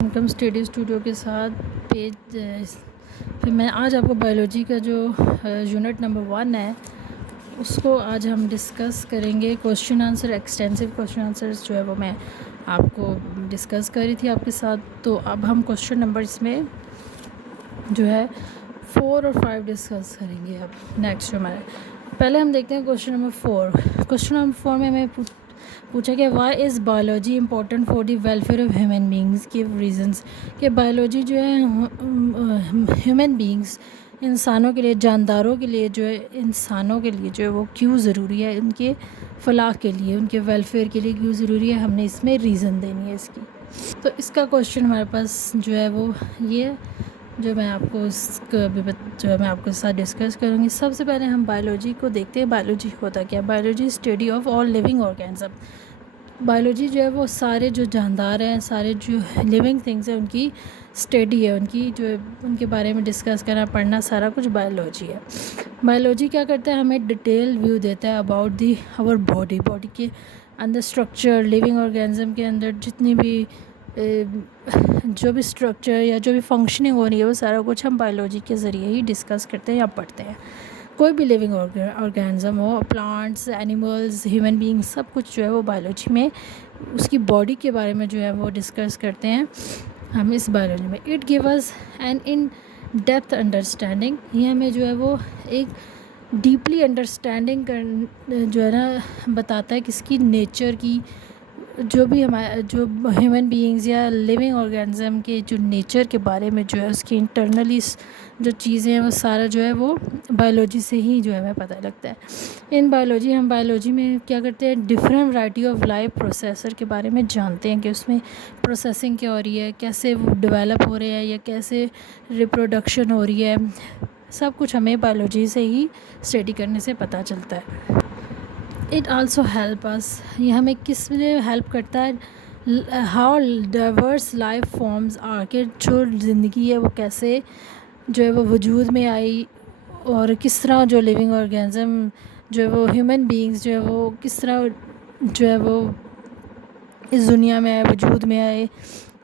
Income study studio کے ساتھ پھر میں آج آپ کو بایولوجی کا جو یونٹ نمبر 1 ہے اس کو آج ہم ڈسکس کریں گے. Question answer extensive question answers جو ہے وہ میں آپ کو ڈسکس کر رہی تھی آپ کے ساتھ. تو اب ہم کوشچن نمبر اس میں جو ہے 4 اور 5 ڈسکس کریں گے. اب نیکسٹ جو ہمارے پہلے ہم دیکھتے ہیں کوشچن نمبر 4. کوشچن نمبر 4 میں ہمیں پوچھا کہ why is biology important for the welfare of human beings کے ریزنس. کہ بایولوجی جو ہے ہیومن بینگز انسانوں کے لیے جانداروں کے لیے جو ہے انسانوں کے لیے جو ہے وہ کیوں ضروری ہے, ان کے فلاح کے لیے ان کے ویلفیئر کے لیے کیوں ضروری ہے, ہم نے اس میں ریزن دینی ہے اس کی. تو اس کا کوشچن ہمارے پاس جو ہے وہ یہ جو میں آپ کو جو ہے میں آپ کے ساتھ ڈسکس کروں گی. سب سے پہلے ہم بایولوجی کو دیکھتے ہیں. بایولوجی ہوتا کیا؟ Biology study of all living organism. Biology جو ہے وہ سارے جو جاندار ہیں, سارے جو لیونگ تھنگس ہیں ان کی اسٹڈی ہے, ان کی جو ان کے بارے میں ڈسکس کرنا پڑھنا سارا کچھ بایولوجی ہے. بایولوجی کیا کرتا ہے؟ ہمیں ڈیٹیل ویو دیتا ہے اباؤٹ دی آور باڈی کے اندر اسٹرکچر, لیونگ آرگینزم کے اندر جتنی بھی جو بھی اسٹرکچر یا جو بھی فنکشننگ ہو رہی ہے وہ سارا کچھ ہم بایولوجی کے ذریعے ہی ڈسکس کرتے ہیں یا پڑھتے ہیں. کوئی بھی لیونگ آرگینزم ہو, پلانٹس, اینیملز, ہیومن بینگ, سب کچھ جو ہے وہ بایولوجی میں اس کی باڈی کے بارے میں جو ہے وہ ڈسکس کرتے ہیں ہم اس بایولوجی میں. It give us an in depth understanding. یہ ہمیں جو ہے وہ ایک ڈیپلی انڈرسٹینڈنگ جو ہے نا بتاتا ہے کس کی نیچر کی, جو بھی ہمارے جو ہیومن بینگز یا لیونگ آرگینزم کے جو نیچر کے بارے میں جو ہے اس کی انٹرنلی جو چیزیں ہیں وہ سارا جو ہے وہ بایولوجی سے ہی جو ہے ہمیں پتہ لگتا ہے. ہم بایولوجی میں کیا کرتے ہیں؟ Different variety of life processor کے بارے میں جانتے ہیں کہ اس میں پروسیسنگ کیا ہو رہی ہے, کیسے وہ ڈیولپ ہو رہے ہیں یا کیسے ریپروڈکشن ہو رہی ہے. سب کچھ ہمیں بایولوجی سے ہی اسٹڈی کرنے سے پتہ چلتا ہے. It also help us. یہ ہمیں کس لیے ہیلپ کرتا ہے؟ How diverse life forms are. کہ جو زندگی ہے وہ کیسے جو ہے وہ وجود میں آئی, اور کس طرح جو لیونگ آرگینزم جو ہے وہ ہیومن بینگز جو ہے وہ کس طرح جو ہے وہ اس دنیا میں آئے, وجود میں آئے,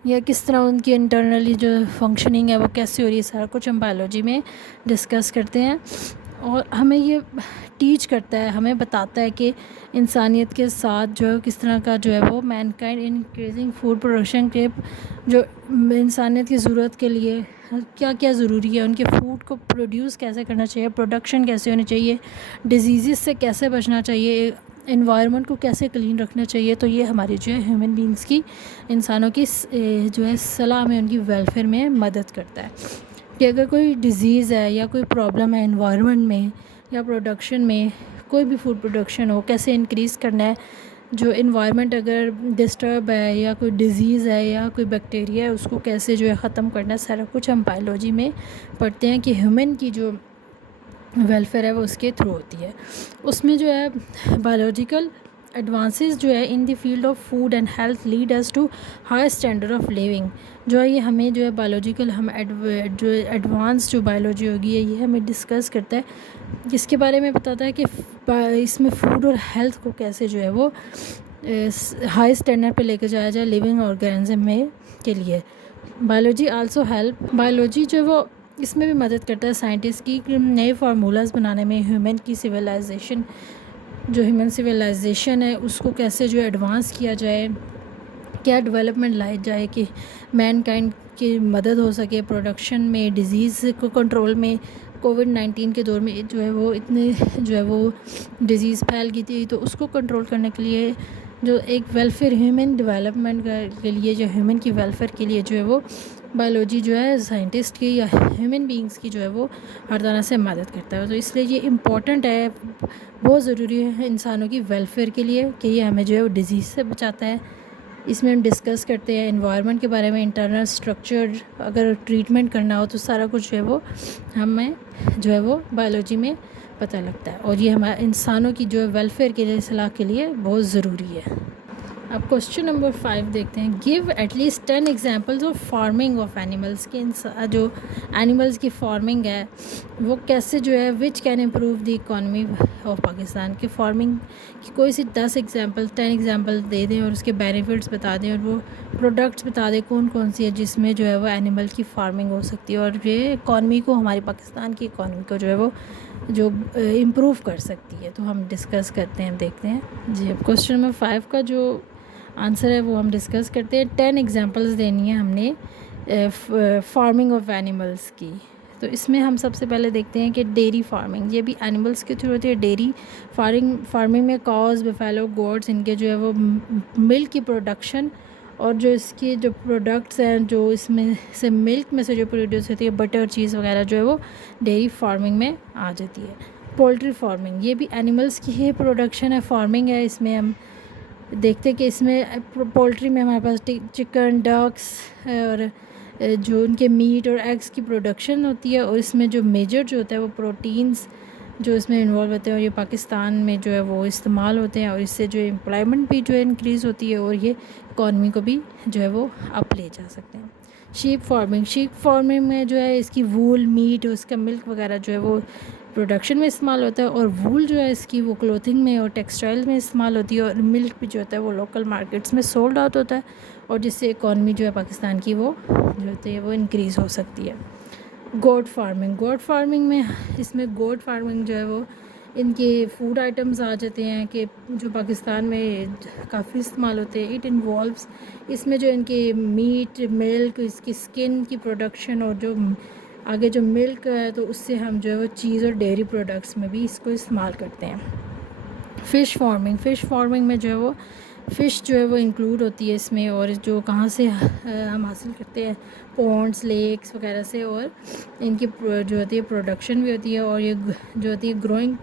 یا کس طرح ان کی انٹرنلی جو فنکشننگ ہے وہ کیسے ہو رہی ہے. سارا کچھ ہم بایولوجی میں ڈسکس کرتے ہیں. اور ہمیں یہ ٹیچ کرتا ہے, ہمیں بتاتا ہے کہ انسانیت کے ساتھ جو ہے کس طرح کا جو ہے وہ main kind increasing food production کے جو انسانیت کی ضرورت کے لیے کیا کیا ضروری ہے, ان کے فوڈ کو پروڈیوس کیسے کرنا چاہیے, پروڈکشن کیسے ہونی چاہیے, ڈیزیزز سے کیسے بچنا چاہیے, انوائرمنٹ کو کیسے کلین رکھنا چاہیے. تو یہ ہماری جو ہے ہیومن بینگز کی انسانوں کی جو ہے صلاح میں, ان کی ویلفیئر میں مدد کرتا ہے. کہ اگر کوئی ڈیزیز ہے یا کوئی پرابلم ہے انوائرمنٹ میں یا پروڈکشن میں, کوئی بھی فوڈ پروڈکشن ہو, کیسے انکریز کرنا ہے. جو انوائرمنٹ اگر ڈسٹرب ہے یا کوئی ڈیزیز ہے یا کوئی بیکٹیریا ہے اس کو کیسے جو ہے ختم کرنا ہے, سارا کچھ ہم بایولوجی میں پڑھتے ہیں کہ ہیومن کی جو ویلفیئر ہے وہ اس کے تھرو ہوتی ہے. اس میں جو ہے بایولوجیکل ایڈوانسز جو ہے in the field of food and health lead us to high standard of living. جو ہے یہ ہمیں جو ہے بایولوجیکل ہم جو ایڈوانس جو بایولوجی ہوگی ہے یہ ہمیں ڈسکس کرتا ہے, جس کے بارے میں بتاتا ہے کہ اس میں فوڈ اور ہیلتھ کو کیسے جو ہے وہ ہائی اسٹینڈرڈ پہ لے کے جایا جائے لیونگ آرگینزم میں کے لیے. Biology also help. بایولوجی جو ہے وہ اس میں بھی مدد کرتا ہے سائنٹسٹ کی نئے فارمولاز بنانے میں. ہیومن کی سویلائزیشن جو ہیومن سویلائزیشن ہے اس کو کیسے جو ایڈوانس کیا جائے, کیا ڈیولپمنٹ لائی جائے کہ مین کائنڈ کی مدد ہو سکے پروڈکشن میں, ڈیزیز کو کنٹرول میں. کووڈ-19 کے دور میں جو ہے وہ اتنے جو ہے وہ ڈیزیز پھیل گئی تھی, تو اس کو کنٹرول کرنے کے لیے جو ایک ویلفیئر ہیومن ڈیولپمنٹ کے لیے جو ہیومن کی ویلفیئر کے لیے جو ہے وہ بایولوجی جو ہے سائنٹسٹ کی یا ہیومن بینگز کی جو ہے وہ ہر طرح سے مدد کرتا ہے. تو اس لیے یہ امپورٹنٹ ہے, بہت ضروری ہے انسانوں کی ویلفیئر کے لیے کہ یہ ہمیں جو ہے وہ ڈیزیز سے بچاتا ہے. اس میں ہم ڈسکس کرتے ہیں انوائرمنٹ کے بارے میں, انٹرنل اسٹرکچر, اگر ٹریٹمنٹ کرنا ہو تو سارا کچھ جو ہے وہ ہمیں جو ہے وہ بایولوجی میں پتہ لگتا ہے. اور یہ ہمارے انسانوں کی جو ہے ویلفیئر کے لیے, اصلاح کے لیے بہت ضروری ہے. اب کوشچن نمبر 5 دیکھتے ہیں. Give at least 10 examples of farming of animals. کہ جو اینیملس کی فارمنگ ہے وہ کیسے جو ہے which can improve the economy of Pakistan. کی فارمنگ کی کوئی سی 10 ایگزامپل دے دیں اور اس کے بینیفٹس بتا دیں اور وہ پروڈکٹس بتا دیں کون کون سی ہے جس میں جو ہے وہ اینیمل کی فارمنگ ہو سکتی ہے اور یہ اکانومی کو, ہماری پاکستان کی اکانومی کو جو ہے وہ جو امپروو کر سکتی ہے. تو ہم ڈسکس کرتے ہیں, دیکھتے ہیں. جی, اب کوشچن نمبر 5 کا جو آنسر ہے وہ ہم ڈسکس کرتے ہیں. 10 ایگزامپلس دینی ہے ہم نے فارمنگ آف اینیملس کی. تو اس میں ہم سب سے پہلے دیکھتے ہیں کہ ڈیری فارمنگ, یہ بھی اینیملس کے تھرو ہوتی ہے. ڈیری فارمنگ میں کاؤز, بفیلو, گوڈس, ان کے جو ہے وہ ملک کی پروڈکشن اور جو اس کی جو پروڈکٹس ہیں جو اس میں سے ملک میں سے جو پروڈیوس ہوتی ہے, بٹر, چیز وغیرہ جو ہے وہ ڈیری فارمنگ میں آ جاتی ہے. پولٹری فارمنگ, یہ بھی اینیملس کی ہی پروڈکشن ہے, فارمنگ ہے. اس میں ہم دیکھتے کہ اس میں پولٹری میں ہمارے پاس چکن, ڈکس اور جو ان کے میٹ اور ایگس کی پروڈکشن ہوتی ہے اور اس میں جو میجر جو ہوتا ہے وہ پروٹینز جو اس میں انوالو ہوتے ہیں اور یہ پاکستان میں جو ہے وہ استعمال ہوتے ہیں اور اس سے جو امپلائمنٹ بھی جو ہے انکریز ہوتی ہے اور یہ اکانومی کو بھی جو ہے وہ اپ لے جا سکتے ہیں. شیپ فارمنگ میں جو ہے اس کی وول, میٹ اور اس کا ملک وغیرہ جو ہے وہ پروڈکشن میں استعمال ہوتا ہے اور وول جو ہے اس کی وہ کلوتھنگ میں اور ٹیکسٹائل میں استعمال ہوتی ہے اور ملک بھی جو ہوتا ہے وہ لوکل مارکیٹس میں سولڈ آؤٹ ہوتا ہے اور جس سے اکانومی جو ہے پاکستان کی وہ جو ہوتی ہے وہ انکریز ہو سکتی ہے. گوٹ فارمنگ میں اس میں گوٹ فارمنگ جو ہے وہ ان کے فوڈ آئٹمز آ جاتے ہیں کہ جو پاکستان میں کافی استعمال ہوتے ہیں. اٹ انوالوز, اس میں جو ان کے میٹ, ملک, اس کی اسکن کی پروڈکشن اور جو آگے جو ملک ہے تو اس سے ہم جو ہے وہ چیز اور ڈیری پروڈکٹس میں بھی اس کو استعمال کرتے ہیں. فش فارمنگ میں جو ہے وہ فش جو ہے وہ انکلوڈ ہوتی ہے اس میں اور جو کہاں سے ہم حاصل کرتے ہیں, پونڈس, لیکس وغیرہ سے, اور ان کی جو ہوتی ہے پروڈکشن بھی ہوتی ہے اور یہ جو ہوتی ہے گروئنگ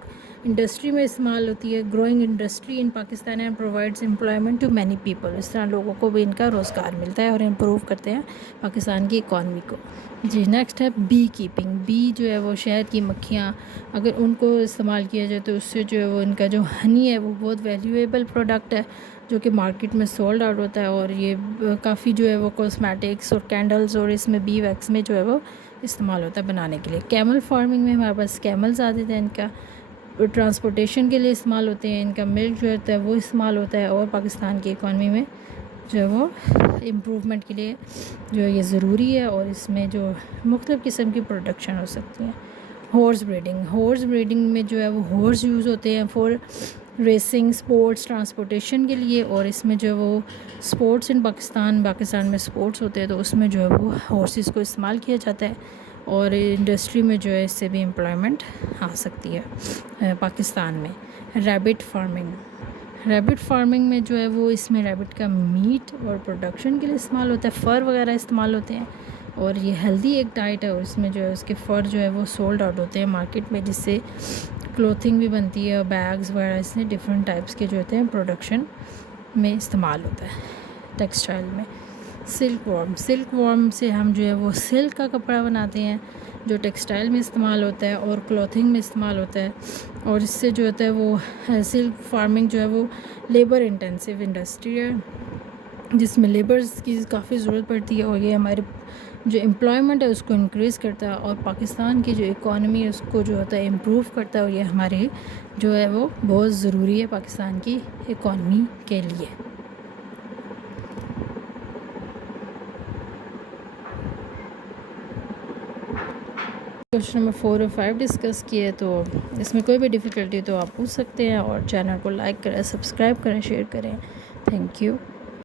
انڈسٹری میں استعمال ہوتی ہے. Growing industry in Pakistan and provides employment to many people. اس طرح لوگوں کو بھی ان کا روزگار ملتا ہے اور امپروو کرتے ہیں پاکستان کی اکانومی کو. جی, نیکسٹ ہے بی کیپنگ. بی جو ہے وہ شہد کی مکھیاں, اگر ان کو استعمال کیا جائے تو اس سے جو ہے وہ ان کا جو ہنی ہے وہ بہت ویلیویبل پروڈکٹ ہے جو کہ مارکیٹ میں سولڈ آؤٹ ہوتا ہے اور یہ کافی جو ہے وہ کاسمیٹکس اور کینڈلز اور اس میں بی ویکس میں جو ہے وہ استعمال ہوتا ہے بنانے کے لیے. کیمل فارمنگ میں ہمارے پاس کیملز آتے تھے, ان کا ٹرانسپورٹیشن کے لیے استعمال ہوتے ہیں, ان کا ملک جو ہوتا ہے وہ استعمال ہوتا ہے اور پاکستان کی اکانومی میں جو ہے وہ امپروومنٹ کے لیے جو ہے یہ ضروری ہے اور اس میں جو مختلف قسم کی پروڈکشن ہو سکتی ہیں. ہارس بریڈنگ میں جو ہے وہ ہارس یوز ہوتے ہیں فار ریسنگ, اسپورٹس, ٹرانسپورٹیشن کے لیے اور اس میں جو ہے وہ اسپورٹس ان پاکستان میں اسپورٹس ہوتے ہیں تو اس میں جو ہے وہ ہارسز کو استعمال کیا جاتا ہے اور انڈسٹری میں جو ہے اس سے بھی امپلائمنٹ آ سکتی ہے پاکستان میں. ریبٹ فارمنگ میں جو ہے وہ اس میں ریبٹ کا میٹ اور پروڈکشن کے لیے استعمال ہوتا ہے, فر وغیرہ استعمال ہوتے ہیں اور یہ ہیلدی ایک ڈائٹ ہے اور اس میں جو ہے اس کے فر جو ہے وہ سولڈ آؤٹ ہوتے ہیں مارکیٹ میں جس سے کلوتھنگ بھی بنتی ہے اور بیگز وغیرہ اس میں ڈفرینٹ ٹائپس کے جو ہوتے ہیں پروڈکشن میں استعمال ہوتا ہے. ٹیکسٹائل میں سلک وارم سے ہم جو ہے وہ سلک کا کپڑا بناتے ہیں جو ٹیکسٹائل میں استعمال ہوتا ہے اور کلوتھنگ میں استعمال ہوتا ہے اور اس سے جو ہوتا ہے وہ سلک فارمنگ جو ہے وہ لیبر انٹینسیو انڈسٹری ہے جس میں لیبرز کی کافی ضرورت پڑتی ہے اور یہ ہمارے جو امپلائمنٹ ہے اس کو انکریز کرتا ہے اور پاکستان کی جو اکانومی ہے اس کو جو ہوتا ہے امپروو کرتا ہے اور یہ ہمارے جو ہے وہ بہت ضروری ہے پاکستان کی اکانومی کے لیے. کوشچن نمبر 4 اور 5 ڈسکس کیے, تو اس میں کوئی بھی ڈیفیکلٹی تو آپ پوچھ سکتے ہیں اور چینل کو لائک کریں, سبسکرائب کریں, شیئر کریں. Thank you.